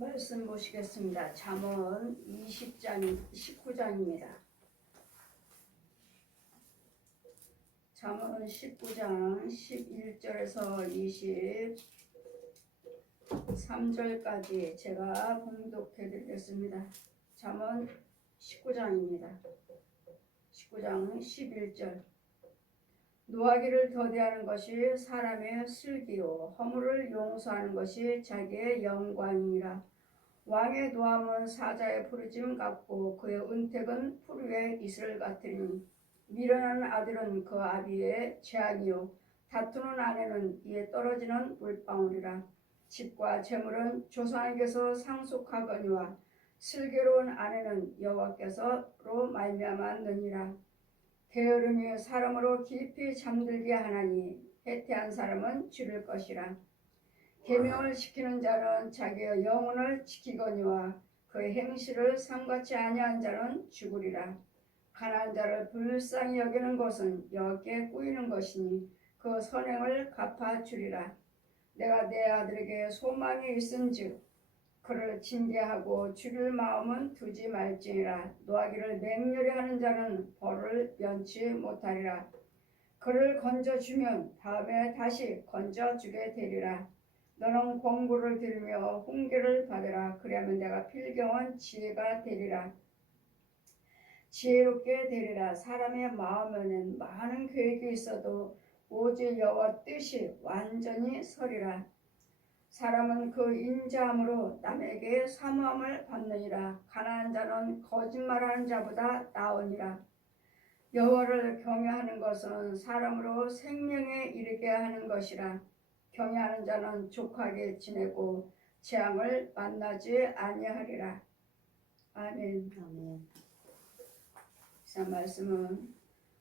말씀 보시겠습니다. 잠언 19장입니다. 잠언 19장 11절에서 23절까지 제가 봉독해 드리겠습니다. 잠언 19장입니다. 19장 11절. 노하기를 더디하는 것이 사람의 슬기요 허물을 용서하는 것이 자기의 영광이니라. 왕의 노함은 사자의 부르짐 같고 그의 은택은 풀 위에 이슬 같으니 미련한 아들은 그 아비의 재앙이요 다투는 아내는 이에 떨어지는 물방울이라. 집과 재물은 조상에게서 상속하거니와 슬기로운 아내는 여호와께서로 말미암았느니라. 게으름이 사람으로 깊이 잠들게 하나니 해태한 사람은 죽을 것이라. 계명을 지키는 자는 자기의 영혼을 지키거니와 그의 행실을 삼같이 아니한 자는 죽으리라. 가난한 자를 불쌍히 여기는 것은 여호와께 꾸이는 것이니 그 선행을 갚아주리라. 내가 내 아들에게 소망이 있은즉 그를 징계하고 죽일 마음은 두지 말지니라. 노하기를 맹렬히 하는 자는 벌을 면치 못하리라. 그를 건져주면 다음에 다시 건져주게 되리라. 너는 공부를 들으며 훈계를 받으라. 그리하면 내가 필경한 지혜가 되리라. 지혜롭게 되리라. 사람의 마음에는 많은 계획이 있어도 오직 여호와 뜻이 완전히 서리라. 사람은 그 인자함으로 남에게 사모함을 받느니라. 가난한 자는 거짓말하는 자보다 나으니라. 여호와를 경외하는 것은 사람으로 생명에 이르게 하는 것이라. 경외하는 자는 족하게 지내고 재앙을 만나지 아니하리라. 아멘. 아멘. 이 말씀은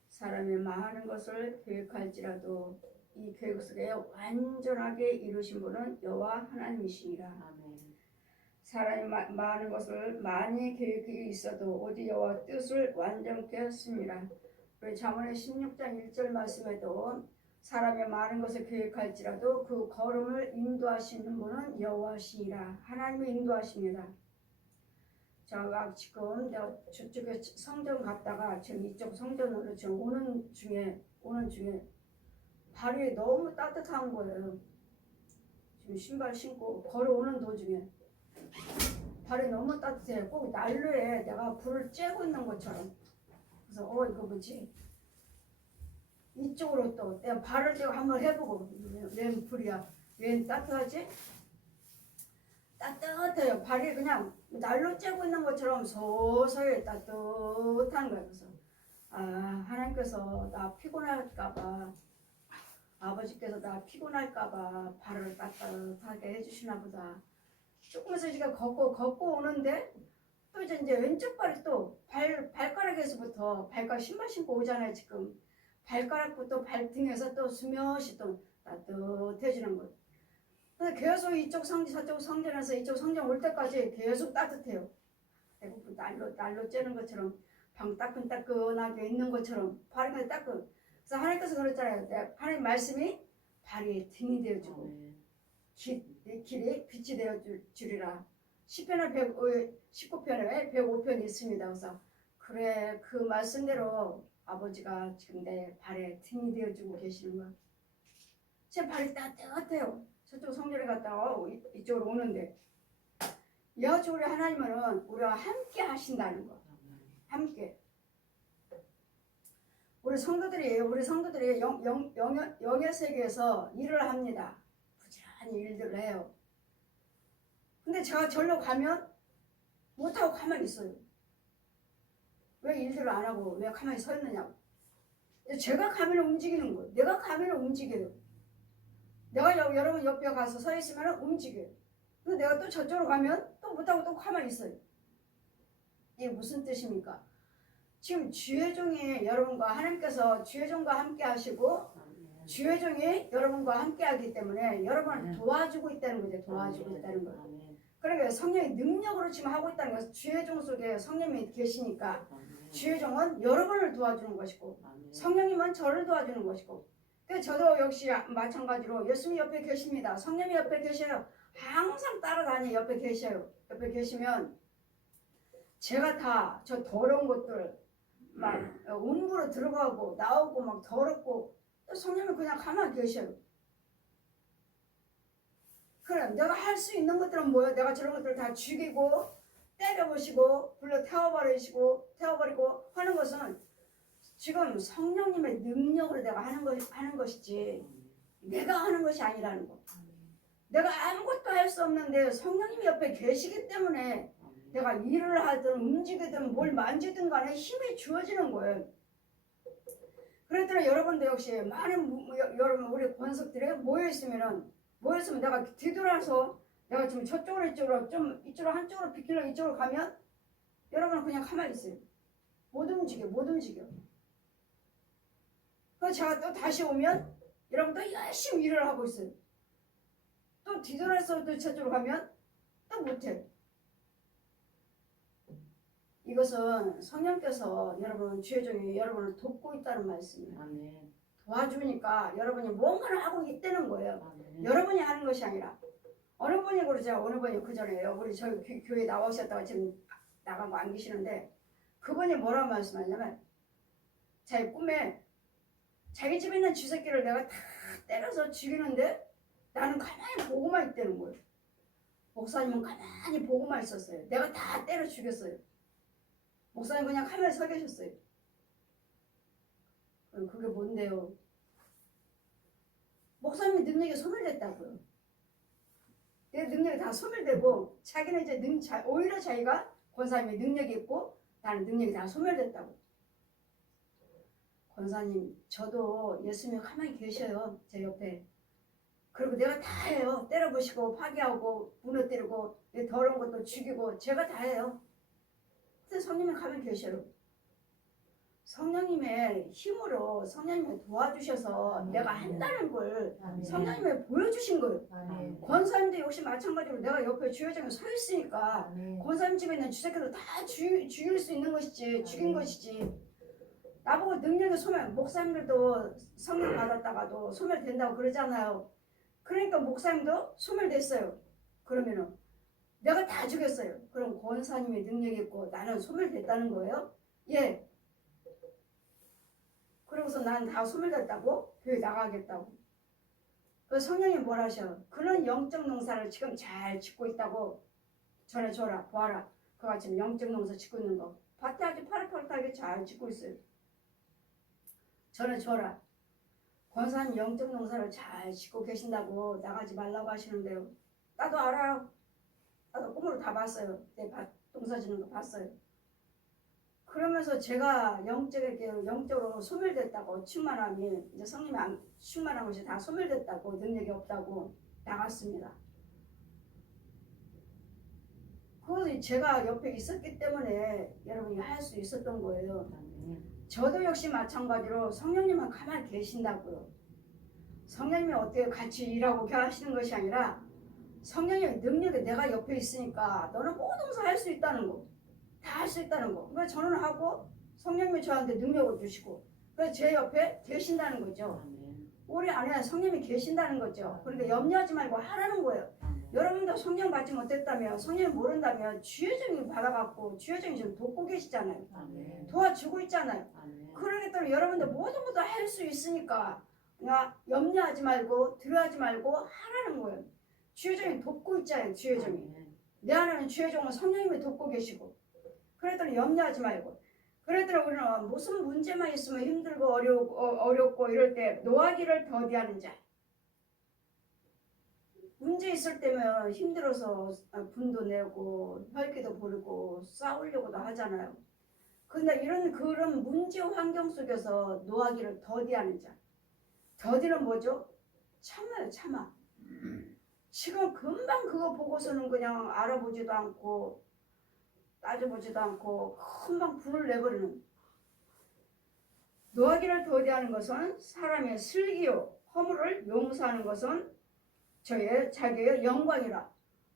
사람이 많은 것을 계획할지라도 이 계획 속에 완전하게 이루신 분은 여호와 하나님이시니라. 아멘. 사람이 많은 것을 많이 계획이 있어도 오직 여호와 뜻을 완전케 했습니다. 우리 잠언의 16장 1절 말씀에도 사람이 많은 것을 계획할지라도 그 걸음을 인도하시는 분은 여호와시니라. 하나님이 인도하십니다. 제가 지금 저쪽에 성전 갔다가 지금 이쪽 성전으로 지금 오는 중에 발이 너무 따뜻한 거예요. 지금 신발 신고 걸어오는 도중에 발이 너무 따뜻해. 꼭 난로에 내가 불을 쬐고 있는 것처럼. 그래서 이거 뭐지? 이쪽으로 또 내가 발을 떼고 한번 해보고 웬 불이야? 웬 따뜻하지? 따뜻해요. 발이 그냥 난로 쬐고 있는 것처럼 서서히 따뜻한 거예요. 그래서 하나님께서 나 피곤할까봐 아버지께서 나 피곤할까봐 발을 따뜻하게 해주시나 보다. 조금 있어 제가 걷고 오는데 또 이제 왼쪽 발이 또 발가락에서부터 발가락 신발 신고 오잖아요. 지금 발가락부터 발등에서 또 스며시 또 따뜻해지는 거예요. 근데 계속 이쪽 성전 저쪽 성전에서 이쪽 성전 올 때까지 계속 따뜻해요. 배고프 난로 쬐는 것처럼 방 따끈따끈하게 있는 것처럼 발이 그냥 따끈. 그래서 하나님께서 그랬잖아요. 하나님 말씀이 발이 등이 되어주고 길이 빛이 되어주리라. 시편의 19편에 105편이 있습니다. 그래서 그래 그 말씀대로 아버지가 지금 내 발에 등이 되어주고 계시는 거야. 제 발이 따뜻해요. 저쪽 성전에 갔다가 이쪽으로 오는데 여주 우리 하나님은 우리와 함께 하신다는 거. 함께. 우리 성도들이 영의 세계에서 일을 합니다. 부지런히 일들을 해요. 근데 제가 절로 가면 못하고 가만히 있어요. 왜 일들을 안 하고 왜 가만히 서 있느냐고. 제가 가면 움직이는 거예요. 내가 가면 움직여요. 내가 여러분 옆에 가서 서 있으면 움직여요. 근데 내가 또 저쪽으로 가면 또 못하고 또 가만히 있어요. 이게 무슨 뜻입니까? 지금 주의 종이 여러분과 하나님께서 주의 종과 함께 하시고 주의 종이 여러분과 함께 하기 때문에 여러분을 도와주고 있다는 거죠. 도와주고 있다는 거예요. 그러니까 성령의 능력으로 지금 하고 있다는 것은 주의 종 속에 성령님이 계시니까 주의 종은 여러분을 도와주는 것이고 성령님은 저를 도와주는 것이고 저도 역시 마찬가지로 예수님 옆에 계십니다. 성령이 옆에 계셔요. 항상 따라다니 옆에 계셔요. 옆에 계시면 제가 다 저 더러운 것들 막 음부로 들어가고 나오고 막 더럽고 성령이 그냥 가만히 계셔요. 그래 내가 할 수 있는 것들은 뭐예요? 내가 저런 것들을 다 죽이고 때려보시고 불러 태워버리고 하는 것은 지금 성령님의 능력으로 내가 하는 것이지 내가 하는 것이 아니라는 거. 내가 아무것도 할 수 없는데 성령님이 옆에 계시기 때문에 내가 일을 하든 움직이든 뭘 만지든 간에 힘이 주어지는 거예요. 그랬더니 여러분도 역시 많은 여러분 우리 권석들이 모여있으면 내가 뒤돌아서 내가 지금 저쪽으로 이쪽으로 좀 이쪽으로 한쪽으로 비키려 이쪽으로 가면 여러분은 그냥 가만히 있어요. 못 움직여. 그래서 제가 또 다시 오면 여러분 또 열심히 일을 하고 있어요. 또 뒤돌아서 또 저쪽으로 가면 또 못해. 이것은 성령께서 여러분 주의 종이 여러분을 돕고 있다는 말씀이에요. 아멘. 도와주니까 여러분이 뭔가를 하고 있다는 거예요. 아멘. 여러분이 하는 것이 아니라 어느 분이 그러죠. 어느 분이 그 전에요. 우리 저희 교회 나오셨다가 지금 나간 거 안 계시는데 그분이 뭐라고 말씀하냐면 자기 꿈에 자기 집에 있는 쥐새끼를 내가 다 때려서 죽이는데 나는 가만히 보고만 있다는 거예요. 목사님은 가만히 보고만 있었어요. 내가 다 때려 죽였어요. 목사님 그냥 가만히 서 계셨어요. 그럼 그게 뭔데요? 목사님이 능력이 소멸됐다고요. 내 능력이 다 소멸되고 자기는 이제 오히려 자기가 권사님이 능력이 있고 나는 능력이 다 소멸됐다고. 권사님 저도 예수님이 가만히 계셔요. 제 옆에. 그리고 내가 다 해요. 때려부시고 파괴하고 무너뜨리고 더러운 것도 죽이고 제가 다 해요. 근데 성령이 가만히 계셔요. 성령님의 힘으로 성령님이 도와주셔서 내가 한다는 걸 성령님이 보여주신 거예요. 권사님도 역시 마찬가지로 내가 옆에 주여정에 서 있으니까 권사님 집에 있는 쥐새끼들 다 죽일 수 있는 것이지 죽인 것이지 나보고 능력이 소멸 목사님들도 성령 받았다가도 소멸된다고 그러잖아요. 그러니까 목사님도 소멸됐어요. 그러면은 내가 다 죽였어요. 그럼 권사님이 능력이 있고 나는 소멸됐다는 거예요? 예. 그러고서 난 다 소멸됐다고? 교회 나가겠다고. 그 성령이 뭘 하셔? 그런 영적 농사를 지금 잘 짓고 있다고 전해줘라, 보아라. 그가 지금 영적 농사 짓고 있는 거. 밭에 아주 파릇파릇하게 잘 짓고 있어요. 전해줘라. 권사님 영적 농사를 잘 짓고 계신다고 나가지 말라고 하시는데요. 나도 알아요. 나도 꿈으로 다 봤어요. 내 밭 농사 짓는 거 봤어요. 그러면서 제가 영적으로 소멸됐다고 충만함이 이제 성님이 충만한 것이 다 소멸됐다고 능력이 없다고 나갔습니다. 그것이 제가 옆에 있었기 때문에 여러분이 할 수 있었던 거예요. 저도 역시 마찬가지로 성령님은 가만히 계신다고요. 성령님이 어떻게 같이 일하고 하시는 것이 아니라 성령님의 능력이 내가 옆에 있으니까 너는 모든 것을 할 수 있다는 거. 다 할 수 있다는 거. 그래서 저는 하고 성령님이 저한테 능력을 주시고 그래서 제 옆에 계신다는 거죠. 우리 안에 성령님이 계신다는 거죠. 그러니까 염려하지 말고 하라는 거예요. 여러분도 성령 받지 못했다면 성령 모른다면 주의 종이 받아갖고 주의 종이 지금 돕고 계시잖아요. 도와주고 있잖아요. 그러기 때문에 여러분들 모든 것도 할 수 있으니까 염려하지 말고 두려워하지 말고 하라는 거예요. 주의 종이 돕고 있잖아요. 주의 종이. 내 안에는 주의 종은 성령님이 돕고 계시고 그랬더니 염려하지 말고 그랬더니 우리는 무슨 문제만 있으면 힘들고 어렵고 이럴 때 노하기를 더디하는 자 문제 있을 때면 힘들어서 분도 내고 혈기도 부르고 싸우려고도 하잖아요. 근데 그런 문제 환경 속에서 노하기를 더디하는 자 더디는 뭐죠? 참아요. 참아. 지금 금방 그거 보고서는 그냥 알아보지도 않고 따져보지도 않고 금방 분을 내버리는 노하기를 더디하는 것은 사람의 슬기요 허물을 용서하는 것은 자기의 영광이라.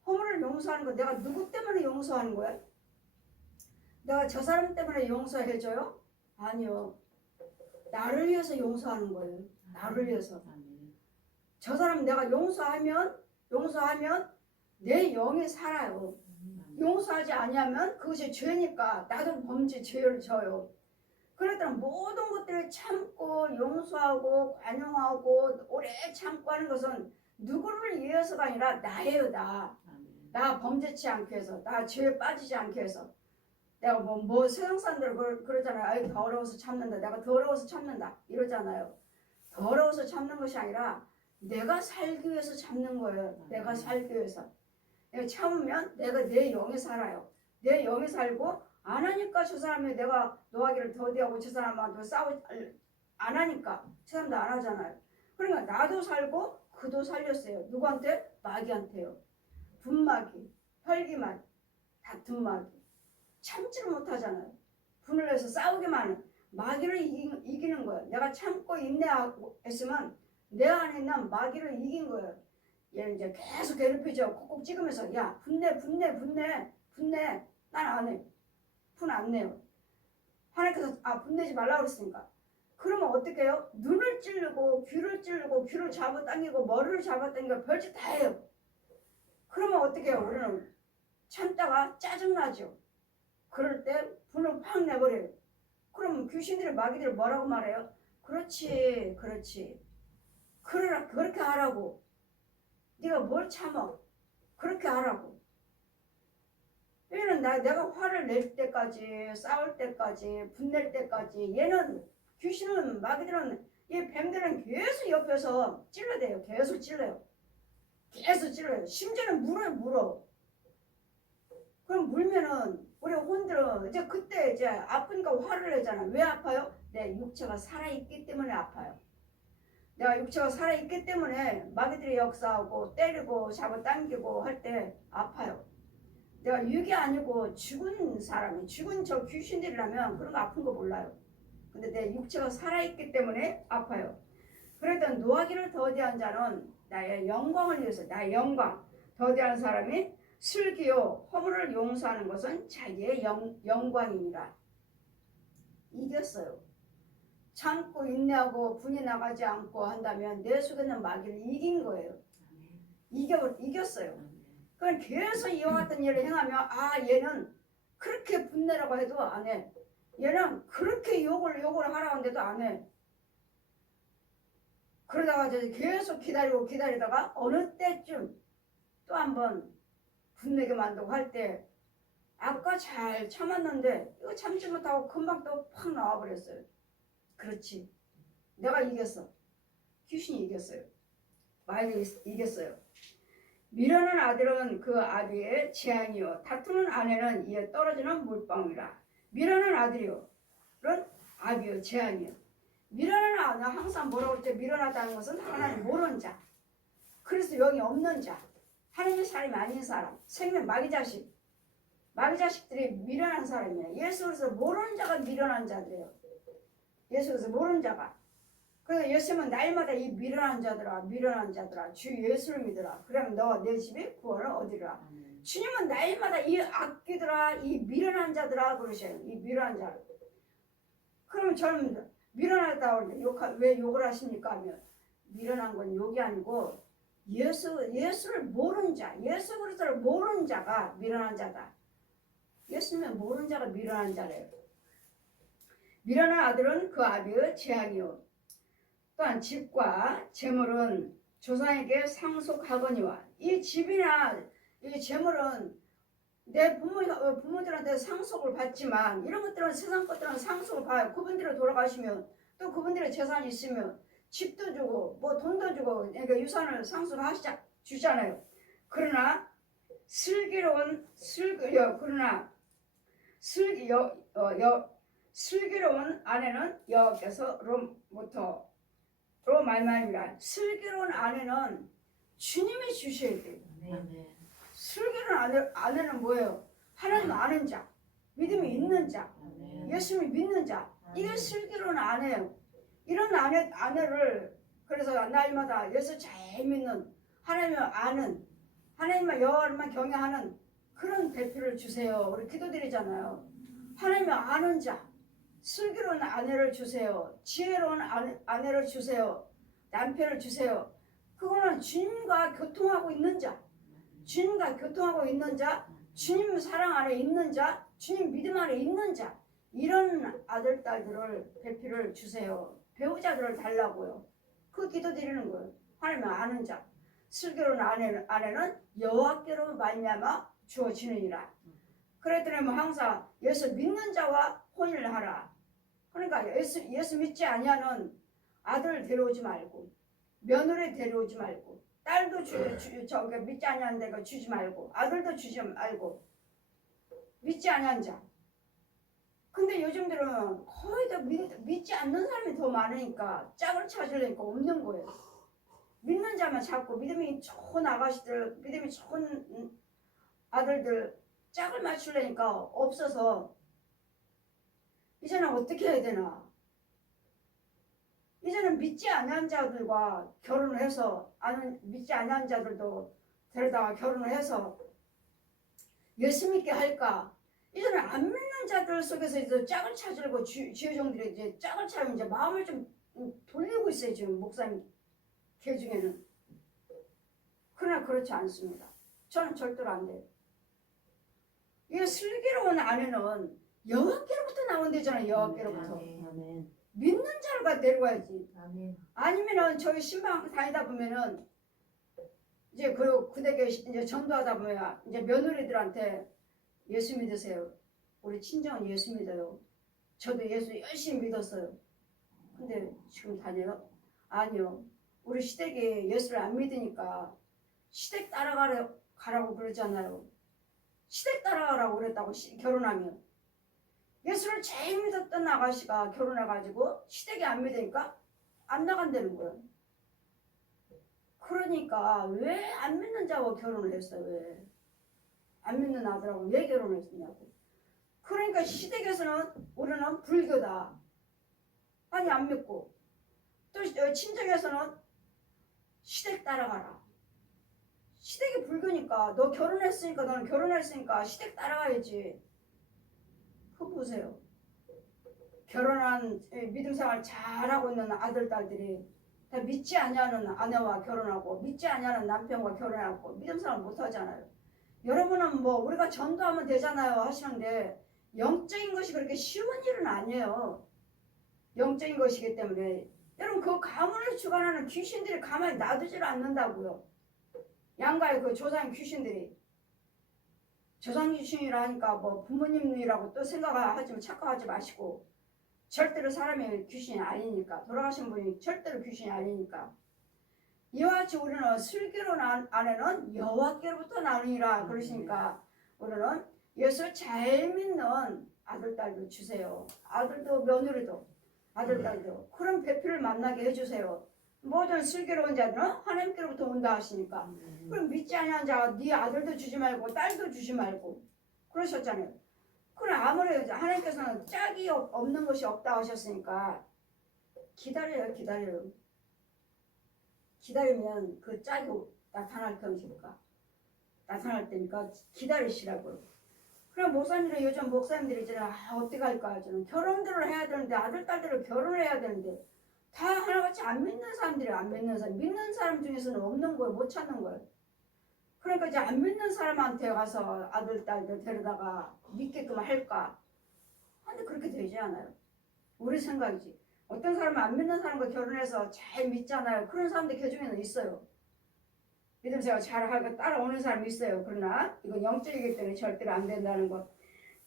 허물을 용서하는 거 내가 누구 때문에 용서하는 거야? 내가 저 사람 때문에 용서해줘요? 아니요. 나를 위해서 용서하는 거예요. 나를 위해서. 저 사람 내가 용서하면 내 영이 살아요. 용서하지 아니하면 그것이 죄니까 나도 범죄 죄를 져요. 그러니까 모든 것들을 참고 용서하고 관용하고 오래 참고 하는 것은 누구를 위해서가 아니라 나예요. 나 범죄치 않게 해서, 나 죄에 빠지지 않게 해서. 내가 뭐 세상 사람들 그러잖아요. 아이 더러워서 참는다. 내가 더러워서 참는다. 이러잖아요. 더러워서 참는 것이 아니라 내가 살기 위해서 참는 거예요. 내가 살기 위해서. 내가 참으면 내가 내 영이 살아요. 내 영이 살고 안 하니까 저 사람이 내가 노하기를 더디하고 저 사람한테 안 하니까 저 사람도 안 하잖아요. 그러니까 나도 살고 그도 살렸어요. 누구한테? 마귀한테요. 분마귀, 혈기마귀, 다툼 마귀. 참지를 못하잖아요. 분을 내서 싸우기만 하는 마귀를 이기는 거예요. 내가 참고 인내하고 했으면 내 안에 있는 마귀를 이긴 거예요. 얘는 이제 계속 괴롭히죠. 콕콕 찍으면서 야 분내 난 안 해. 분 안 내요. 하나님께서 분내지 말라고 그랬으니까. 그러면 어떻게 해요? 눈을 찌르고 귀를 찌르고 귀를 잡아당기고 머리를 잡아당기고 별짓 다 해요. 그러면 어떻게 해요? 우리는 참다가 짜증나죠. 그럴 때 분을 확 내버려요. 그럼 귀신들이 마귀들이 뭐라고 말해요? 그렇지. 그렇게 하라고. 네가 뭘 참아. 그렇게 하라고. 얘는 내가 화를 낼 때까지 싸울 때까지 분낼 때까지 얘는 귀신은 마귀들은 이 뱀들은 계속 옆에서 찔러대요. 계속 찔러요. 심지어는 물어. 그럼 물면은 우리 혼들은 이제 그때 이제 아프니까 화를 내잖아. 왜 아파요? 내 육체가 살아있기 때문에 아파요. 내가 육체가 살아있기 때문에 마귀들이 역사하고 때리고 잡아당기고 할 때 아파요. 내가 육이 아니고 죽은 사람이 죽은 저 귀신들이라면 그런 거 아픈 거 몰라요. 근데 내 육체가 살아있기 때문에 아파요. 그래도 노하기를 더디한 자는 나의 영광을 위해서 나의 영광 더디한 사람이 슬기요 허물을 용서하는 것은 자기의 영광입니다. 이겼어요. 참고 인내하고 분이 나가지 않고 한다면 내 속에 있는 마귀를 이긴 거예요. 이겼어요. 그럼 계속 이와 같은 일을 행하면 얘는 그렇게 분내라고 해도 안 해. 얘는 그렇게 욕을 하라고 하는데도 안 해. 그러다가 계속 기다리다가 어느 때쯤 또 한번 분내게 만들고 할 때 아까 잘 참았는데 이거 참지 못하고 금방 또 팍 나와버렸어요. 그렇지. 내가 이겼어. 귀신이 이겼어요. 마귀가 이겼어요. 미련한 아들은 그 아비의 재앙이요 다투는 아내는 이에 떨어지는 물방울이라. 미련한 아들이요 는 아비요 재앙이요. 미련한 아들 항상 뭐라고 그랬죠? 미련하다는 것은 하나님 모르는 자. 그래서 영이 없는 자. 하나님의 사람이 아닌 사람. 생명 마귀 자식들이 미련한 사람이에요. 예수께서 모르는 자가 미련한 자들이에요. 예수께서 모르는 자가. 그래서 예수님은 날마다 이 미련한 자들아 주 예수를 믿으라. 그러면 너와 내 집이 구원을 얻으리라. 주님은 날마다 이 악기들아 이 미련한 자들아 그러셔요. 이 미련한 자. 그러면 저는 미련하다고 왜 욕을 하십니까 하면 미련한 건 욕이 아니고 예수를 모르는 자, 예수 그리스도를 모르는 자가 미련한 자다. 예수님은 모르는 자가 미련한 자래요. 미련한 아들은 그 아비의 재앙이요 또한 집과 재물은 조상에게 상속하거니와. 이 집이나 이 재물은 내 부모들한테 상속을 받지만 이런 것들은 세상 것들은 상속을 봐요. 그분들이 돌아가시면 또 그분들의 재산이 있으면 집도 주고 뭐 돈도 주고 그러니까 유산을 주잖아요. 그러나 슬기로운 아내는 여호와께서로부터 말씀입니다. 슬기로운 아내는 주님이 주셔야 돼요. 슬기로운 아내는 뭐예요? 하나님 아는 자, 믿음이 있는 자, 예수님을 믿는 자. 이게 슬기로운 아내예요. 이런 아내를 그래서 날마다 예수 잘 믿는 하나님을 아는 하나님만 여호와만 경외하는 그런 배필을 주세요. 우리 기도드리잖아요. 하나님을 아는 자, 슬기로운 아내를 주세요. 지혜로운 아내를 주세요. 남편을 주세요. 그거는 주님과 교통하고 있는 자. 주님과 교통하고 있는 자, 주님 사랑 안에 있는 자, 주님 믿음 안에 있는 자, 이런 아들, 딸들을 배필을 주세요. 배우자들을 달라고요. 그 기도 드리는 거예요. 하나님을 아는 자. 슬기로운 아내는 여호와께로 말미암아 주어지느니라. 그랬더니 뭐 항상 예수 믿는 자와 혼인을 하라. 그러니까 예수 믿지 아니하는 아들 데려오지 말고, 며느리 데려오지 말고, 딸도 저기 믿지 아니하는 데가 주지 말고, 아들도 주지 말고, 믿지 아니한 자. 근데 요즘들은 거의 다 믿지 않는 사람이 더 많으니까 짝을 찾으려니까 없는 거예요. 믿는 자만 찾고, 믿음이 좋은 아가씨들, 믿음이 좋은 아들들 짝을 맞추려니까 없어서 이제는 어떻게 해야 되나. 이제는 믿지 않는 자들과 결혼을 해서, 믿지 않는 자들도 데려다가 결혼을 해서 예수 믿게 할까. 이제는 안 믿는 자들 속에서 이제 짝을 찾으려고 지효정들이 이제 짝을 찾으면 이제 마음을 좀 돌리고 있어요, 지금 목사님 개 중에는. 그러나 그렇지 않습니다. 저는 절대로 안 돼요. 이 슬기로운 아내는 여호와께로부터 나온대잖아요. 여호와께로부터. 아멘. 믿는 자를 데려와야지. 아멘. 아니면은 저희 신방 다니다 보면은 이제 그 댁에 이제 전도하다 보면 이제 며느리들한테 예수 믿으세요. 우리 친정은 예수 믿어요. 저도 예수 열심히 믿었어요. 근데 지금 다녀요? 아니요. 우리 시댁이 예수를 안 믿으니까 시댁 따라가라고 그러잖아요. 시댁 따라가라고 그랬다고 결혼하면. 예수를 제일 믿었던 아가씨가 결혼해가지고 시댁이 안 믿으니까 안 나간다는 거예요. 그러니까 왜 안 믿는 자와 결혼을 했어요? 왜? 안 믿는 아들하고 왜 결혼을 했냐고. 그러니까 시댁에서는 우리는 불교다. 아니 안 믿고. 또 친정에서는 시댁 따라가라. 시댁이 불교니까 너 결혼했으니까 너는 결혼했으니까 시댁 따라가야지. 그거 보세요. 결혼한 믿음 생활 잘하고 있는 아들 딸들이 다 믿지 아니하는 아내와 결혼하고 믿지 아니하는 남편과 결혼하고 믿음 생활 못하잖아요. 여러분은 뭐 우리가 전도하면 되잖아요 하시는데 영적인 것이 그렇게 쉬운 일은 아니에요. 영적인 것이기 때문에 여러분 그 가문을 주관하는 귀신들이 가만히 놔두질 않는다고요. 양가의 그 조상 귀신들이. 조상 귀신이라 하니까 뭐 부모님이라고 또 생각하지만 착각하지 마시고 절대로 사람의 귀신이 아니니까 돌아가신 분이 절대로 귀신이 아니니까 이와 같이 우리는 슬기로운 아내는 여호와께로부터 나오니라 그러시니까 우리는 예수 잘 믿는 아들 딸도 주세요. 아들도 며느리도 아들 딸도 그런 배필을 만나게 해주세요. 모든 슬기로운 자들은 하나님께로부터 온다 하시니까 그럼 믿지 않는 자가 네 아들도 주지 말고 딸도 주지 말고 그러셨잖아요. 그럼 아무래도 하나님께서는 짝이 없는 것이 없다 하셨으니까 기다려요. 기다리면 그 짝이 나타날 테니까 나타날 때니까 기다리시라고요. 그럼 목사님들은 요즘 목사님들이 있잖아요. 어떻게 할까 저는 결혼들을 해야 되는데 아들 딸들을 결혼을 해야 되는데 다 하나같이 안 믿는 사람들이 안 믿는 사람 믿는 사람 중에서는 없는 거예요. 못 찾는 거예요. 그러니까 이제 안 믿는 사람한테 가서 아들 딸들 데려다가 믿게끔 할까? 근데 그렇게 되지 않아요. 우리 생각이지. 어떤 사람은 안 믿는 사람과 결혼해서 잘 믿잖아요. 그런 사람들 개중에는 있어요. 믿음새가 잘하고 따라오는 사람이 있어요. 그러나 이건 영적이기 때문에 절대로 안 된다는 것.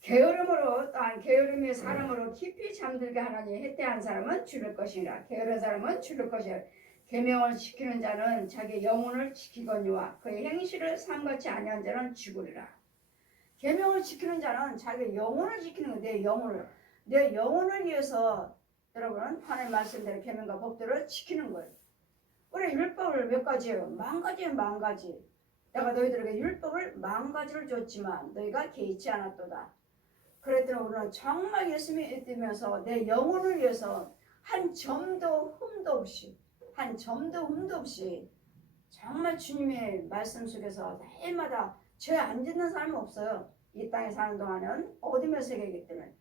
게으름으로 또한 게으름의 사람으로 깊이 잠들게 하나니 해태한 사람은 죽을 것이라. 게으른 사람은 죽을 것이라. 계명을 지키는 자는 자기 영혼을 지키거니와 그의 행실을 삼같이 아니한 자는 죽으리라. 계명을 지키는 자는 자기 영혼을 지키는 거예요. 내 영혼을 위해서 여러분은 하나님 말씀대로 계명과 법들을 지키는 거예요. 우리 율법을 몇 가지예요? 만 가지예요. 만 가지. 내가 너희들에게 율법을 만 가지를 줬지만 너희가 개의치 않았도다. 그랬더니 우리는 정말 예수 믿으면서 내 영혼을 위해서 한 점도 흠도 없이 정말 주님의 말씀 속에서 매일마다 죄 안 짓는 사람은 없어요. 이 땅에 사는 동안은 어둠의 세계이기 때문에.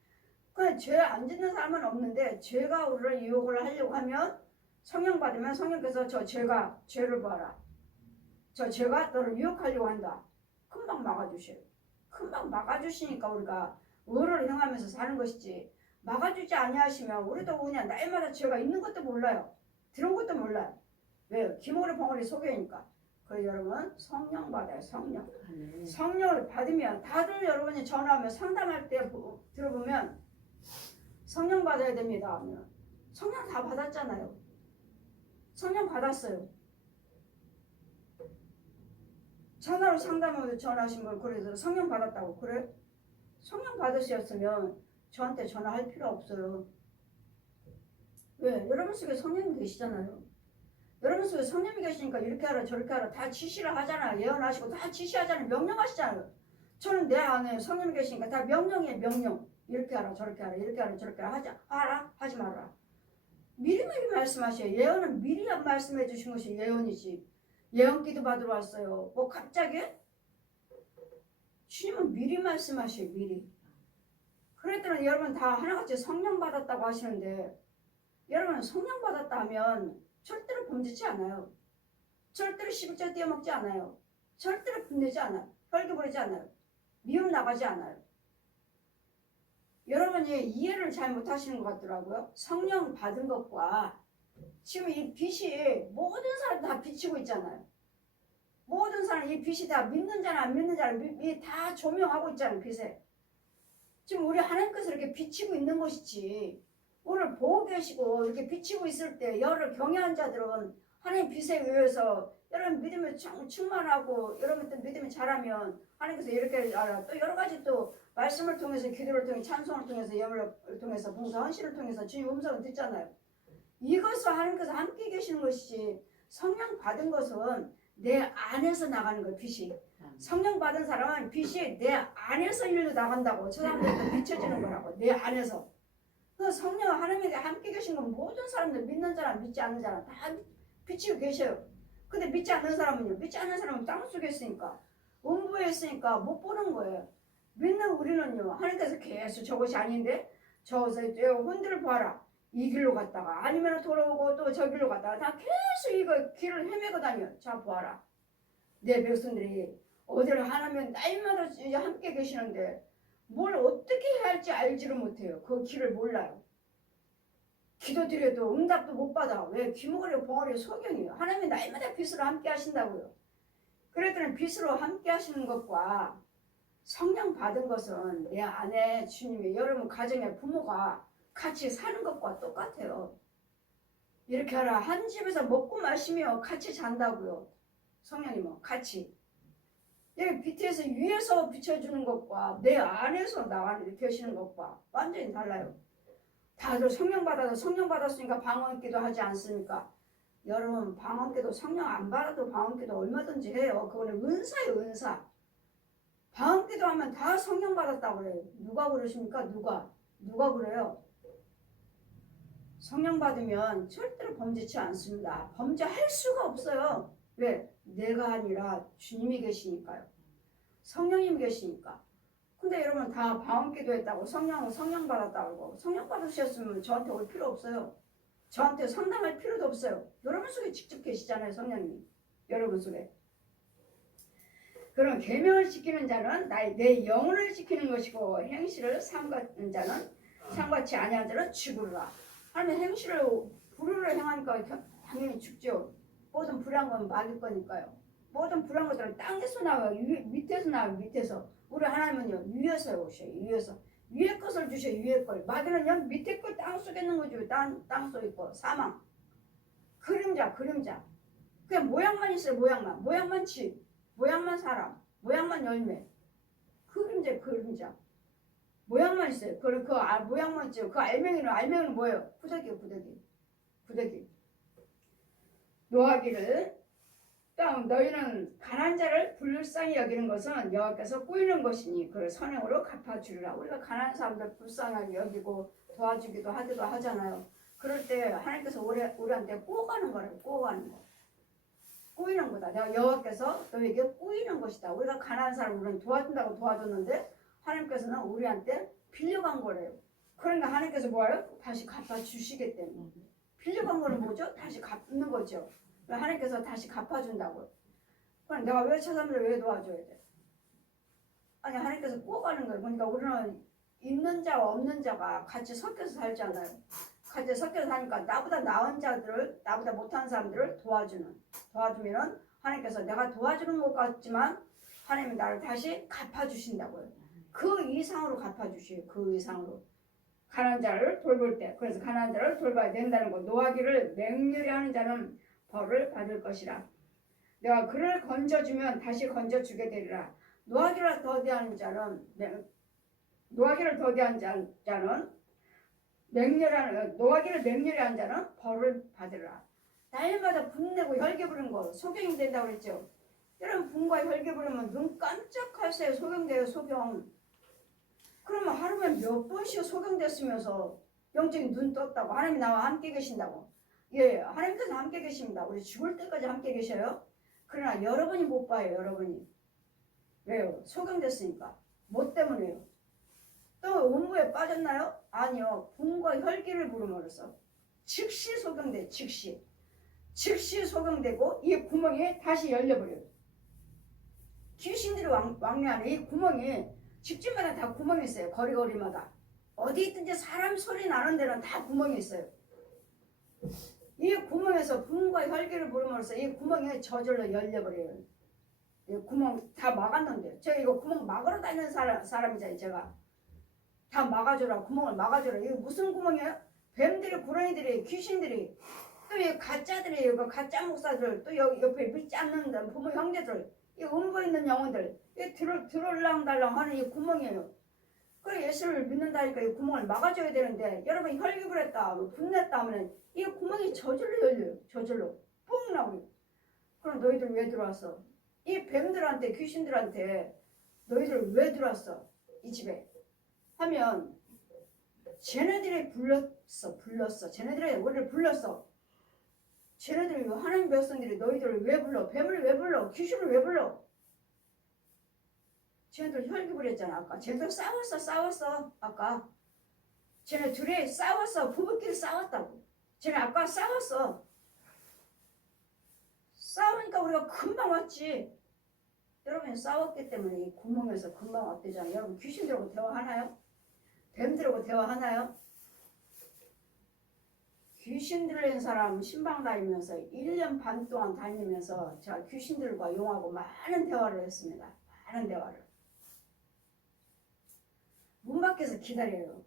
그 죄 안 짓는 사람은 없는데 죄가 우리를 유혹을 하려고 하면 성령 받으면 성령께서 죄를 봐라. 저 죄가 너를 유혹하려고 한다. 막아주셔요. 금방 막아주시니까 우리가 의를 행하면서 사는 것이지, 막아주지 아니하시면 우리도 그냥 날마다 죄가 있는 것도 몰라요. 들은 것도 몰라요. 왜요? 기모리 벙어리 속여니까. 그래서 여러분 성령 받아요. 성령. 성령을 받으면 다들 여러분이 전화하면 상담할 때 들어보면 성령 받아야 됩니다 하면 성령 다 받았잖아요. 성령 받았어요. 전화로 상담하면서 전화하신 분 그래서 성령 받았다고 그래? 성령 받으셨으면 저한테 전화할 필요 없어요. 왜? 여러분 속에 성령이 계시잖아요. 여러분 속에 성령이 계시니까 이렇게 하라 저렇게 하라 다 지시를 하잖아요. 예언하시고 다 지시하잖아요. 명령하시잖아요. 저는 내 안에 성령이 계시니까 다 명령이에요. 명령. 이렇게 하라 저렇게 하라 이렇게 하라 저렇게 하라 하라 하지 말아라. 미리미리 말씀하셔요. 예언은 미리 말씀해 주신 것이 예언이지. 예언 기도 받으러 왔어요. 뭐 갑자기? 주님은 미리 말씀하셔요. 미리. 그랬더니 여러분 다 하나같이 성령 받았다고 하시는데 여러분 성령 받았다 하면 절대로 범죄치 않아요. 절대로 11조 떼어먹지 않아요. 절대로 분내지 않아요. 혈기 부리지 않아요. 미움 나가지 않아요. 여러분이 이해를 잘 못하시는 것 같더라고요. 성령 받은 것과 지금 이 빛이 모든 사람 다 비치고 있잖아요. 모든 사람 이 빛이 다 믿는 자나 안 믿는 자를 다 조명하고 있잖아요. 빛에. 지금 우리 하나님께서 이렇게 비치고 있는 것이지 오늘 보고 계시고 이렇게 비치고 있을 때 여러 경외한 자들은 하나님 빛에 의해서 여러분 믿음을 충만하고 여러분 믿음이 잘하면 하나님께서 이렇게 알아. 또 여러 가지 또 말씀을 통해서 기도를 통해 찬송을 통해서 예물을 통해서 봉사 헌신을 통해서 주님 음성을 듣잖아요. 이것을 하나님께서 함께 계시는 것이지 성령 받은 것은 내 안에서 나가는 거예요. 빛이. 성령 받은 사람은 빛이 내 안에서 일로 나간다고. 저 사람들도 비춰지는 거라고. 내 안에서. 그 성령 하나님에게 함께 계신 건 모든 사람들 믿는 사람 믿지 않는 사람 다 비치고 계셔요. 근데 믿지 않는 사람은요. 믿지 않는 사람은 땅속에 있으니까 음부에 있으니까 못 보는 거예요. 믿는 우리는요. 하나님께서 계속 저것이 아닌데 저것을 혼들을 봐라. 이 길로 갔다가 아니면 돌아오고 또 저 길로 갔다가 다 계속 이거 길을 헤매고 다녀. 자 보아라. 내 백성들이 어디를 하나면 날마다 함께 계시는데 뭘 어떻게 해야 할지 알지를 못해요. 그 길을 몰라요. 기도드려도 응답도 못 받아. 왜? 귀머거리고 벙어리고 소경이에요. 하나님이 날마다 빛으로 함께 하신다고요. 그랬더니 빛으로 함께 하시는 것과 성령 받은 것은 내 안에 주님이 여러분 가정의 부모가 같이 사는 것과 똑같아요. 이렇게 하라. 한 집에서 먹고 마시며 같이 잔다고요. 성령님은 같이. 여기 빛에서 위에서 비춰주는 것과 내 안에서 나가는 계시는 것과 완전히 달라요. 다들 성령 받아서 성령 받았으니까 방언기도 하지 않습니까? 여러분 방언기도 성령 안 받아도 방언기도 얼마든지 해요. 그거는 은사예요. 은사. 방언기도 하면 다 성령 받았다고 그래요. 누가 그러십니까? 누가 그래요? 성령 받으면 절대로 범죄치 않습니다. 범죄할 수가 없어요. 왜? 내가 아니라 주님이 계시니까요. 성령님이 계시니까. 근데 여러분 다 방언기도 했다고 성령 받았다고 그러고 성령 받으셨으면 저한테 올 필요 없어요. 저한테 상담할 필요도 없어요. 여러분 속에 직접 계시잖아요. 성령님이. 여러분 속에. 그럼 계명을 지키는 자는 내 영혼을 지키는 것이고 행실을 삼가는 자는 삼같이 아니한 자는 죽으리라. 하나님 행실을 불의를 행하니까 당연히 죽죠. 모든 불의한 건 막일 거니까요. 모든 불의한 것들은 땅에서 나와요. 밑에서 나와요. 밑에서. 우리 하나님은요. 위에서 오셔요. 위에서. 위에 것을 주셔요. 위에 걸. 마귀는 여 밑에 걸 땅속에 있는 거죠. 땅속에 있고. 사망. 그림자. 그냥 모양만 있어요. 모양만 집. 모양만 사람. 모양만 열매. 그림자. 모양만 있어요. 그 모양만 있죠. 그 알맹이는 뭐예요? 구더기. 노하기를 너희는 가난한 자를 불쌍히 여기는 것은 여호와께서 꾸이는 것이니 그를 선행으로 갚아주리라. 우리가 가난한 사람들 불쌍하게 여기고 도와주기도 하기도 하잖아요. 그럴 때 하나님께서 우리한테 꾸어가는 거예요. 꾸어가는 거. 꾸이는 거다. 내가 여호와께서 너에게 꾸이는 것이다. 우리가 가난한 사람 우리는 도와준다고 도와줬는데 하나님께서는 우리한테 빌려간 거래요. 그러니까 하나님께서 뭐예요? 다시 갚아주시기 때문에. 빌려간 거는 뭐죠? 다시 갚는 거죠. 하나님께서 다시 갚아준다고요. 그럼 내가 왜 저 사람들 왜 도와줘야 돼? 아니 하나님께서 꼭 하는 거예요. 그러니까 우리는 있는 자와 없는 자가 같이 섞여서 살잖아요. 같이 섞여서 사니까 나보다 나은 자들을, 나보다 못하는 사람들을 도와주면은 하나님께서 내가 도와주는 것 같지만 하나님이 나를 다시 갚아주신다고요. 그 이상으로 갚아주셔요. 그 이상으로. 가난한 자를 돌볼 때, 그래서 가난한 자를 돌봐야 된다는 거. 노하기를 맹렬히 하는 자는 벌을 받을 것이라. 내가 그를 건져주면 다시 건져주게 되리라. 노하기를 더디하는 자는 노하기를 맹렬히 하는 자는 벌을 받으라. 날마다 분내고 혈기 부리는 거 소경이 된다고 그랬죠. 여러분 분과 혈기 부리면 눈 깜짝하세요. 소경돼요. 소경. 그러면 하루에 몇 번씩 소경됐으면서 영적인 눈 떴다고 하나님이 나와 함께 계신다고. 예, 하나님께서 함께 계십니다. 우리 죽을 때까지 함께 계셔요. 그러나 여러분이 못 봐요. 여러분이. 왜요? 소경됐으니까. 뭐 때문에요? 또 음부에 빠졌나요? 아니요. 분과 혈기를 부름으로써 즉시 소경돼. 즉시 소경되고 이 구멍이 다시 열려버려요. 귀신들이 왕래하는 이 구멍이 집집마다 다 구멍이 있어요. 거리마다. 어디 있든지 사람 소리 나는 데는 다 구멍이 있어요. 이 구멍에서 분과 혈기를 부름으로써 이 구멍이 저절로 열려버려요. 이 구멍 다 막았는데 제가 이거 구멍 막으러 다니는 사람이잖아요. 제가 다 막아줘라. 구멍을 막아줘라. 이게 무슨 구멍이에요? 뱀들이, 구렁이들이, 귀신들이, 또 이 가짜들이, 이거 가짜 목사들, 또 여기 옆에 믿지 않는 부모 형제들, 이 음부에 있는 영혼들, 이 들어올랑달랑 하는 이 구멍이에요. 그래 예수를 믿는다니까 이 구멍을 막아줘야 되는데 여러분 혈기 부렸다, 분냈다 하면 이 구멍이 저절로 열려요. 저절로 뽕 나오고. 그럼 너희들 왜 들어왔어? 이 뱀들한테, 귀신들한테 너희들 왜 들어왔어? 이 집에 하면 쟤네들이 불렀어. 쟤네들이 우리를 불렀어. 쟤네들이 하나님 백성들이 너희들을 왜 불러? 뱀을 왜 불러? 귀신을 왜 불러? 쟤네들 혈기 부렸잖아. 아까 쟤네들 싸웠어. 아까 쟤네 둘이 싸웠어. 부부끼리 싸웠다고. 쟤네 아까 싸웠어. 싸우니까 우리가 금방 왔지. 여러분이 싸웠기 때문에 이 구멍에서 금방 왔대잖아요. 여러분 귀신들하고 대화하나요? 뱀들하고 대화하나요? 귀신 들린 사람 신방 다니면서 1년 반 동안 다니면서 제가 귀신들과 용하고 많은 대화를 했습니다. 많은 대화를. 문 밖에서 기다려요.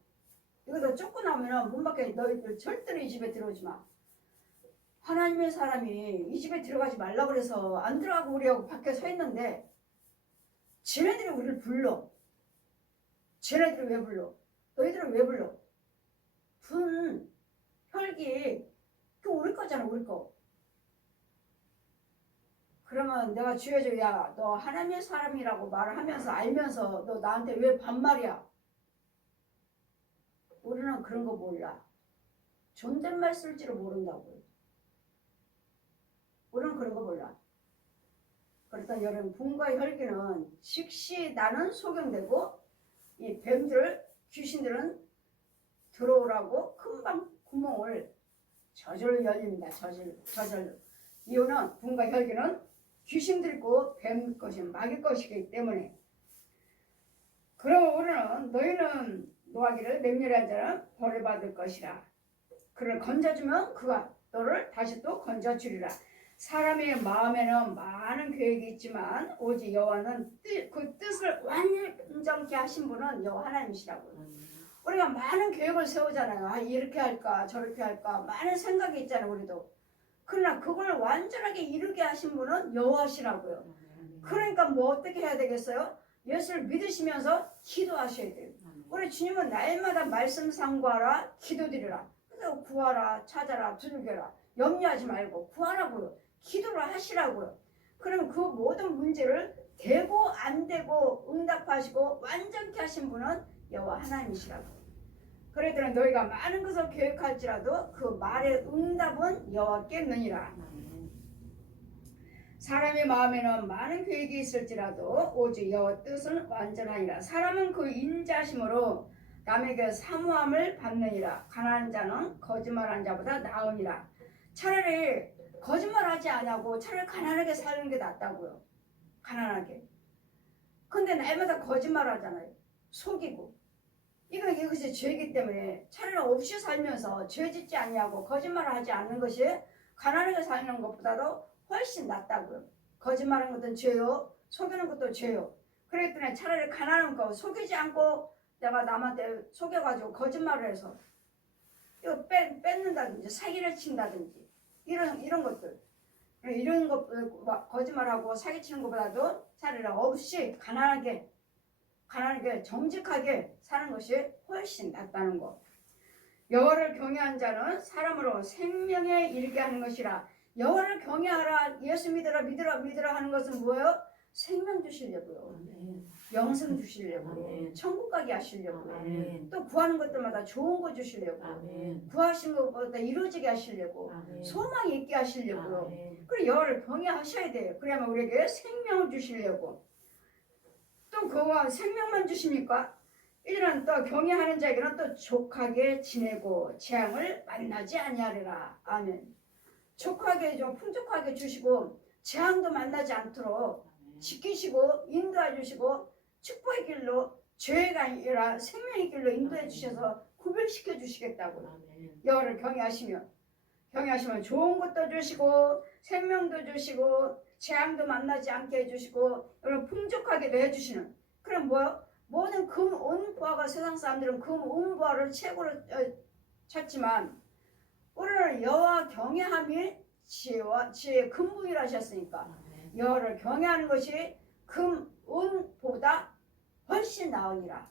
이거 너 쫓고 나면 문 밖에 너희들 절대로 이 집에 들어오지 마. 하나님의 사람이 이 집에 들어가지 말라고 그래서 안 들어가고 우리하고 밖에 서 있는데 쟤네들이 우리를 불러. 쟤네들이 왜 불러? 너희들은 왜 불러? 분, 혈기, 그 우리 거잖아, 우리 거. 그러면 내가 주여줘, 야, 너 하나님의 사람이라고 말을 하면서 알면서 너 나한테 왜 반말이야? 우리는 그런 거 몰라. 존댓말 쓸지를 모른다고요. 우리는 그런 거 몰라. 그래서 여러분 분과 혈기는 즉시 나는 소경되고 이 뱀들, 귀신들은 들어오라고 금방 구멍을 저절로 열립니다. 저절로. 이유는 분과 혈기는 귀신 들고 뱀 것이 마귀 것이기 때문에. 그러면 우리는 너희는 노하기를 맹렬히 한 자는 벌을 받을 것이라. 그를 건져주면 그가 너를 다시 또 건져주리라. 사람의 마음에는 많은 계획이 있지만 오직 여호와는 그 뜻을 완전케 하신 분은 여호와 하나님이시라고요. 우리가 많은 계획을 세우잖아요. 아, 이렇게 할까 저렇게 할까 많은 생각이 있잖아요. 우리도. 그러나 그걸 완전하게 이루게 하신 분은 여호와시라고요. 그러니까 뭐 어떻게 해야 되겠어요? 예수를 믿으시면서 기도하셔야 돼요. 우리 주님은 날마다 말씀 상고하라 기도드리라. 그래서 구하라 찾아라 두들겨라. 염려하지 말고 구하라고요. 기도를 하시라고요. 그럼 그 모든 문제를 되고 안 되고 응답하시고 완전케 하신 분은 여호와 하나님이시라고. 그러더니 너희가 많은 것을 계획할지라도 그 말의 응답은 여호와께 있느니라. 사람의 마음에는 많은 계획이 있을지라도 오직 여호와 뜻은 완전하니라. 사람은 그 인자심으로 남에게 사모함을 받느니라. 가난한 자는 거짓말한 자보다 나으니라. 차라리 거짓말하지 않고 차라리 가난하게 사는 게 낫다고요. 가난하게. 근데 날마다 거짓말 하잖아요. 속이고. 이것이 죄이기 때문에 차라리 없이 살면서 죄 짓지 아니하고 거짓말을 하지 않는 것이 가난하게 사는 것보다도 훨씬 낫다고요. 거짓말하는 것도 죄요. 속이는 것도 죄요. 그렇기 때문에 차라리 가난한 거 속이지 않고 내가 남한테 속여가지고 거짓말을 해서 이거 뺏는다든지 사기를 친다든지 이런 것들 이런 것 거짓말하고 사기치는 것보다도 차라리 없이 가난하게 정직하게 사는 것이 훨씬 낫다는 거. 여호와를 경외한 자는 사람으로 생명에 이르게 하는 것이라. 여호와를 경외하라, 예수 믿으라 하는 것은 뭐예요? 생명 주시려고요. 영생 주시려고요. 천국 가게 하시려고요. 또 구하는 것들마다 좋은 거 주시려고. 구하신 것보다 이루어지게 하시려고. 소망이 있게 하시려고요. 그리고 여호와를 경외하셔야 돼요. 그러면 우리에게 생명을 주시려고. 또 그와 생명만 주십니까? 이런 또 경외하는 자에게는 또 족하게 지내고 재앙을 만나지 아니하리라. 아멘. 족하게 좀 풍족하게 주시고 재앙도 만나지 않도록 지키시고 인도해 주시고 축복의 길로 죄가 아니라 생명의 길로 인도해 주셔서 구별시켜 주시겠다고. 여호와를 경외하시면 좋은 것도 주시고 생명도 주시고 재앙도 만나지 않게 해주시고 여러분 풍족하게도 해주시는. 그럼 뭐요? 모든 금, 은, 부하가 세상 사람들은 금, 은, 부하를 최고로 찾지만 우리는 여호와 경외함이 지혜의 근본이라 하셨으니까 여호와를 경외하는 것이 금, 은보다 훨씬 나으니라.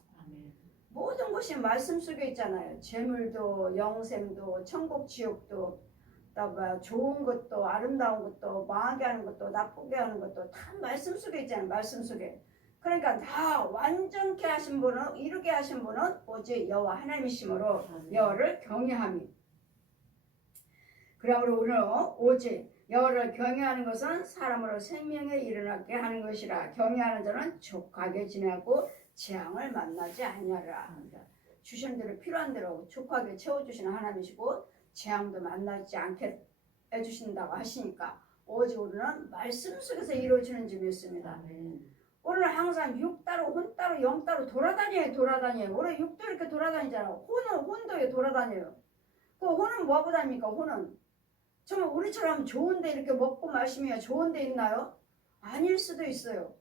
모든 것이 말씀 속에 있잖아요. 재물도 영생도 천국 지옥도 좋은 것도 아름다운 것도 망하게 하는 것도 나쁘게 하는 것도 다 말씀 속에 있잖아요. 말씀 속에. 그러니까 다 완전케 하신 분은 이루게 하신 분은 오직 여호와 하나님이시므로 여호와를 경외함이. 그러므로 우리는 오직 여호와를 경외하는 것은 사람으로 생명에 일어나게 하는 것이라. 경외하는 자는 족하게 지내고 재앙을 만나지 아니하리라. 주신 대로 필요한 대로 족하게 채워주시는 하나님이시고 재앙도 만나지 않게 해주신다고 하시니까 오직 우리는 말씀 속에서 이루어지는 줄 믿습니다. 우리는 항상 육 따로 혼 따로 영 따로 돌아다녀요. 우리 육도 이렇게 돌아다니잖아요. 혼도 돌아다녀요. 그 혼은 뭐하고 다닙니까? 혼은 정말 우리처럼 좋은데 이렇게 먹고 마시며 좋은데 있나요? 아닐 수도 있어요.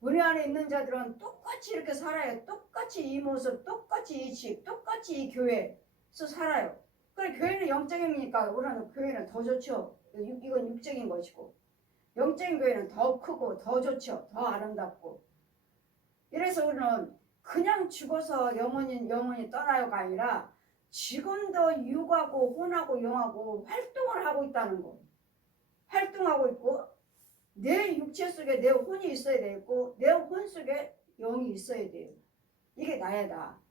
우리 안에 있는 자들은 똑같이 이렇게 살아요. 똑같이 이 모습, 똑같이 이 집, 똑같이 이 교회에서 살아요. 그래 교회는 영적이니까 우리는 교회는 더 좋죠. 이건 육적인 것이고 영적인 교회는 더 크고 더 좋죠. 더 아름답고. 이래서 우리는 그냥 죽어서 영원히 떠나요가 아니라 지금도 육하고 혼하고 영하고 활동을 하고 있다는 거. 활동하고 있고 내 육체 속에 내 혼이 있어야 되고 내 혼 속에 영이 있어야 돼요. 이게 나야 나.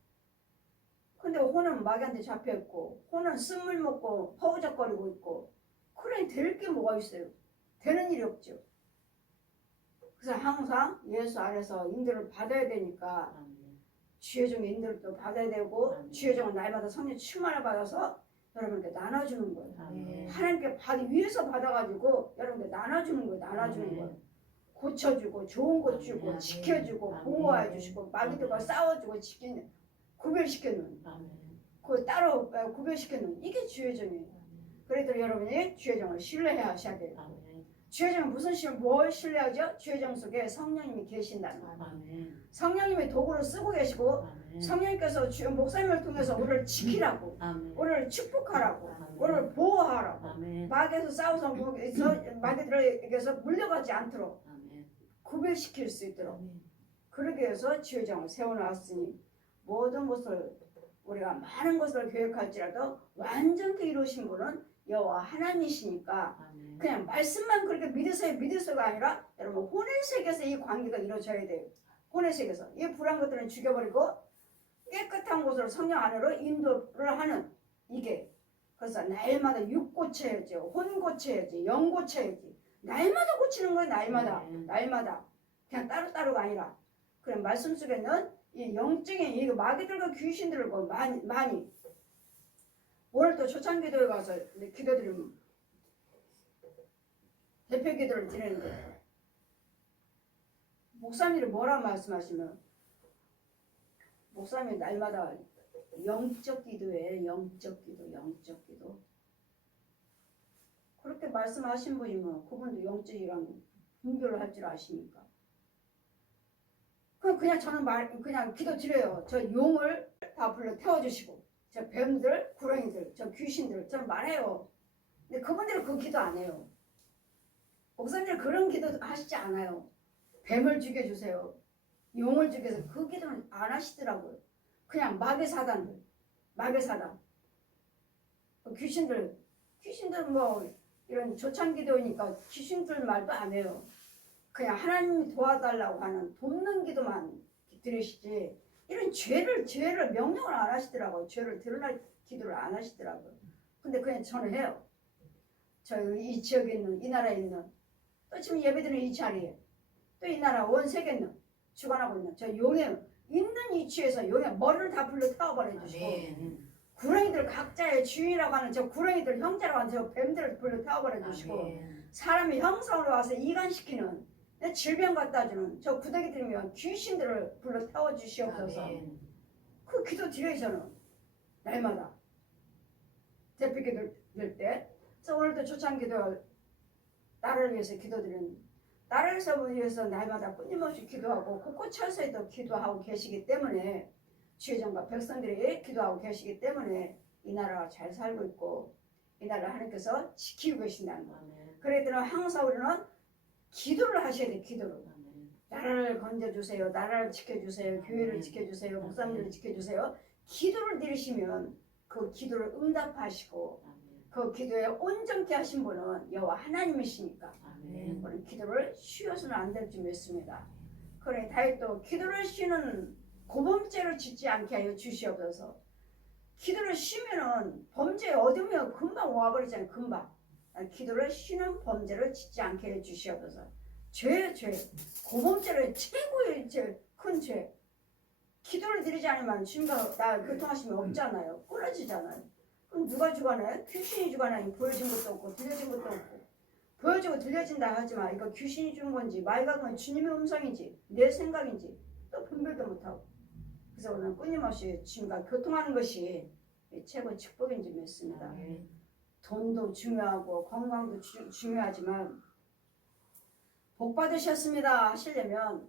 근데 혼은 마귀한테 잡혀있고 혼은 쓴물 먹고 허우적거리고 있고 그래 될 게 뭐가 있어요? 되는 일이 없죠. 그래서 항상 예수 안에서 인도를 받아야 되니까 주여정의 인도를 또 받아야 되고 주여정은 날마다 성령 충만을 받아서 여러분께 나눠주는 거예요. 하나님께 위에서 받아가지고 여러분께 나눠주는 거예요. 고쳐주고 좋은 것 주고 지켜주고 보호해 주시고 마귀들과 싸워주고 지키는 구별시켜놓은 그 따로 구별시켜놓은 이게 주여정이에요. 그래도 여러분이 주여정을 신뢰해야 하셔야 돼요. 주여정은 뭘 신뢰하죠? 주여정 속에 성령님이 계신다는 거예요. 성령님이 도구를 쓰고 계시고 성령님께서 목사님을 통해서 우리를 지키라고 우리를 축복하라고 우리를 보호하라고 마귀에서 싸워서 마귀들에게서 물려가지 않도록 구별시킬 수 있도록 그러기 위해서 주여정을 세워놨으니 모든 것을 우리가 많은 것을 계획할지라도 완전히 이루신 분은 여호와 하나님이시니까 그냥 말씀만 그렇게 믿으세요가 아니라 여러분 혼의 세계에서 이 관계가 이루어져야 돼요. 혼의 세계에서 이 불안 것들은 죽여버리고 깨끗한 곳으로 성령 안으로 인도를 하는 이게 그래서 날마다 육 고쳐야지 혼 고쳐야지 영 고쳐야지 날마다 고치는 거예요. 날마다 그냥 따로따로가 아니라 그냥 말씀 속에는 이 영적인 이 마귀들과 귀신들과 많이 오늘 또 초창기도에 가서 기도드리면 대표 기도를 드리는데 목사님이 뭐라 말씀하시면 목사님이 날마다 영적 기도에 영적 기도 그렇게 말씀하신 분이면 그분도 영적이랑 분별을 할 줄 아시니까 그냥 저는 그냥 기도 드려요. 저 용을 다 불러 태워주시고 저 뱀들, 구렁이들, 저 귀신들 저는 말해요. 근데 그분들은 그 기도 안 해요. 목사님들 그런 기도 하시지 않아요. 뱀을 죽여주세요. 용을 죽여서 그 기도는 안 하시더라고요. 그냥 마귀 사단 귀신들 뭐 이런 조찬 기도니까 귀신들 말도 안 해요. 그냥 하나님이 도와달라고 하는 돕는 기도만 들으시지 이런 죄를 명령을 안 하시더라고요. 죄를 드러날 기도를 안 하시더라고요. 근데 그냥 저는 해요. 저 이 지역에 있는 이 나라에 있는 또 지금 예배드리는 이 자리에 또 이 나라 온 세계는 주관하고 있는 저 용에 있는 위치에서 용에 머리를 다 불러 태워버려 주시고 구렁이들 각자의 주인이라고 하는 저 구렁이들 형제라고 하는 저 뱀들을 불러 태워버려 주시고 사람이 형성으로 와서 이간시키는 내 질병 갖다 주는 저 구더기들이면 귀신들을 불러 태워 주시옵소서. 그 기도 드려요 저는 날마다 대표 기도 될 때. 그래서 오늘도 초창 기도 나를 위해서 기도드리는 나를 위해서 날마다 끊임없이 기도하고 곳곳 철서에도 기도하고 계시기 때문에 주의정과 백성들이 기도하고 계시기 때문에 이 나라가 잘 살고 있고 이 나라를 하나님께서 지키고 계신다는 거. 그랬더니 항상 우리는 기도를 하셔야 돼. 기도를. 나라를 건져주세요. 나라를 지켜주세요. 교회를 지켜주세요. 목사님들을 지켜주세요. 기도를 드리시면 그 기도를 응답하시고 그 기도에 온전케 하신 분은 여호와 하나님이시니까 우리 기도를 쉬어서는 안 될 줄 믿습니다. 그래 다윗도 기도를 쉬는 고범죄를 짓지 않게 하여 주시옵소서. 기도를 쉬면은 범죄에 얻으면 금방 와버리잖아요. 금방. 기도를 쉬는 범죄를 짓지 않게 해 주시옵소서. 죄 고범죄를 최고의 큰 죄. 기도를 드리지 않으면 주님과 나 교통하시면 없잖아요. 끊어지잖아요. 그럼 누가 주관해? 귀신이 주관해. 보여진 것도 없고 들려진 것도 없고. 보여지고 들려진다 하지만 이거 귀신이 준 건지 말각은 주님의 음성인지 내 생각인지 또 분별도 못하고. 그래서 오늘 끊임없이 주님과 교통하는 것이 최고 축복인 줄 믿습니다. 돈도 중요하고 건강도 중요하지만 복 받으셨습니다 하시려면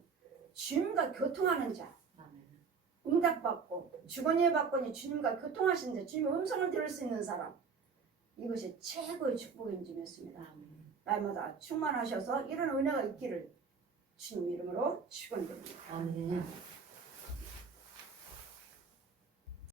주님과 교통하는 자 응답받고 주거니 받거니 주님과 교통하시는 자 주님의 음성을 들을 수 있는 사람 이것이 최고의 축복인 줄 믿습니다. 날마다 충만하셔서 이런 은혜가 있기를 주님 이름으로 축원드립니다.